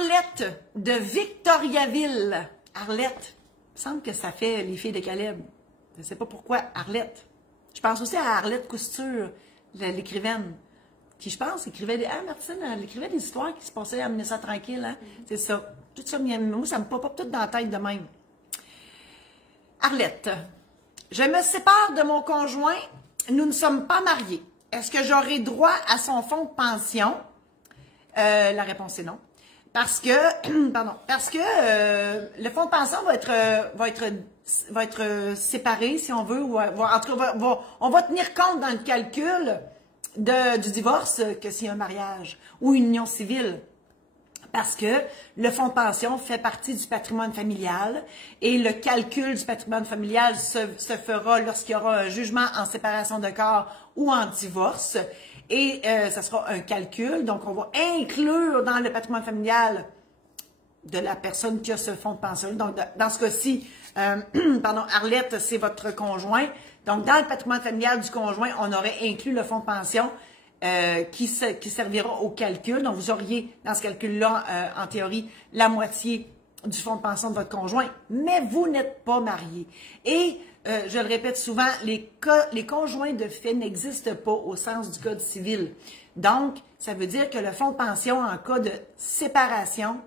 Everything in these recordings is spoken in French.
Arlette de Victoriaville. Arlette, il me semble que ça fait les filles de Caleb. Je ne sais pas pourquoi Arlette. Je pense aussi à Arlette Couture, l'écrivaine, qui, je pense, écrivait Martine, elle écrivait des histoires qui se passaient en 1900 tranquille, hein? C'est ça. Tout ça, moi, ça me pop tout dans la tête de même. Arlette, je me sépare de mon conjoint, nous ne sommes pas mariés. Est-ce que j'aurai droit à son fonds de pension? La réponse est non. Parce que, le fonds de pension va être séparé, si on veut, ou en tout cas, on va tenir compte dans le calcul du divorce que s'il y a un mariage ou une union civile. Parce que le fonds de pension fait partie du patrimoine familial et le calcul du patrimoine familial se fera lorsqu'il y aura un jugement en séparation de corps ou en divorce. Et ça sera un calcul, donc on va inclure dans le patrimoine familial de la personne qui a ce fonds de pension. Donc, dans ce cas-ci, Arlette, c'est votre conjoint. Donc, dans le patrimoine familial du conjoint, on aurait inclus le fonds de pension qui servira au calcul. Donc, vous auriez, dans ce calcul-là, en théorie, la moitié du fonds de pension de votre conjoint, mais vous n'êtes pas marié. Et, je le répète souvent, les conjoints de fait n'existent pas au sens du Code civil. Donc, ça veut dire que le fonds de pension, en cas de séparation,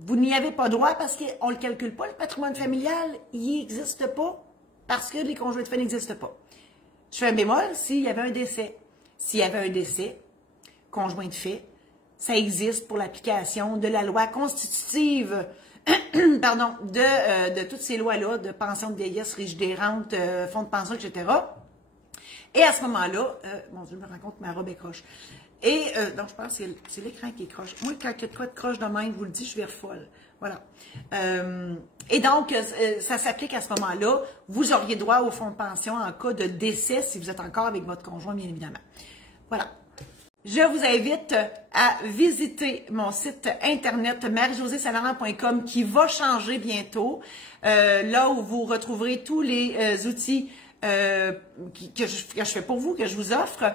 vous n'y avez pas droit parce qu'on ne le calcule pas, le patrimoine familial, il n'existe pas parce que les conjoints de fait n'existent pas. Je fais un bémol s'il y avait un décès. S'il y avait un décès, conjoint de fait, ça existe pour l'application de la loi constitutive de toutes ces lois-là, de pension de vieillesse, riche des rentes, fonds de pension, etc. Et à ce moment-là, mon Dieu, je me rends compte que ma robe est croche. Et donc, je pense que c'est l'écran qui est croche. Moi, quand il y a de quoi de croche de même, je vous le dis, je vais folle. Voilà. Et donc, ça s'applique à ce moment-là. Vous auriez droit au fonds de pension en cas de décès si vous êtes encore avec votre conjoint, bien évidemment. Voilà. Je vous invite à visiter mon site internet marie-josée-saint-laurent.com qui va changer bientôt. Là où vous retrouverez tous les outils que je fais pour vous, que je vous offre.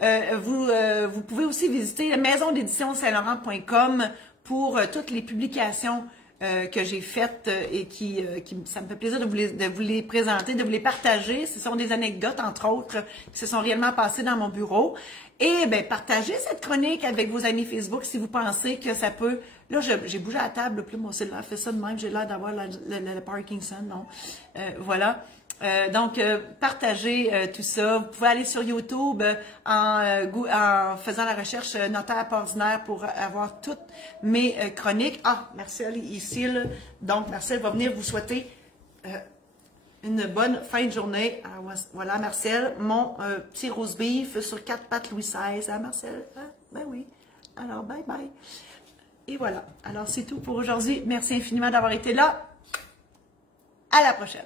Vous pouvez aussi visiter maison d'édition saint-laurent.com pour toutes les publications que j'ai faites et ça me fait plaisir de vous les présenter, de vous les partager. Ce sont des anecdotes, entre autres, qui se sont réellement passées dans mon bureau. Et bien, partagez cette chronique avec vos amis Facebook si vous pensez que ça peut... Là, j'ai bougé à la table, puis mon cellulaire fait ça de même, j'ai l'air d'avoir le Parkinson, non? Voilà. Donc, partagez tout ça. Vous pouvez aller sur YouTube en faisant la recherche notaire ordinaire pour avoir toutes mes chroniques. Ah, Marcel est ici, là. Donc, Marcel va venir vous souhaiter une bonne fin de journée. Ah, voilà, Marcel, mon petit roast beef sur 4 pattes Louis XVI. Hein, Marcel? Hein? Ben oui. Alors, bye bye. Et voilà. Alors, c'est tout pour aujourd'hui. Merci infiniment d'avoir été là. À la prochaine.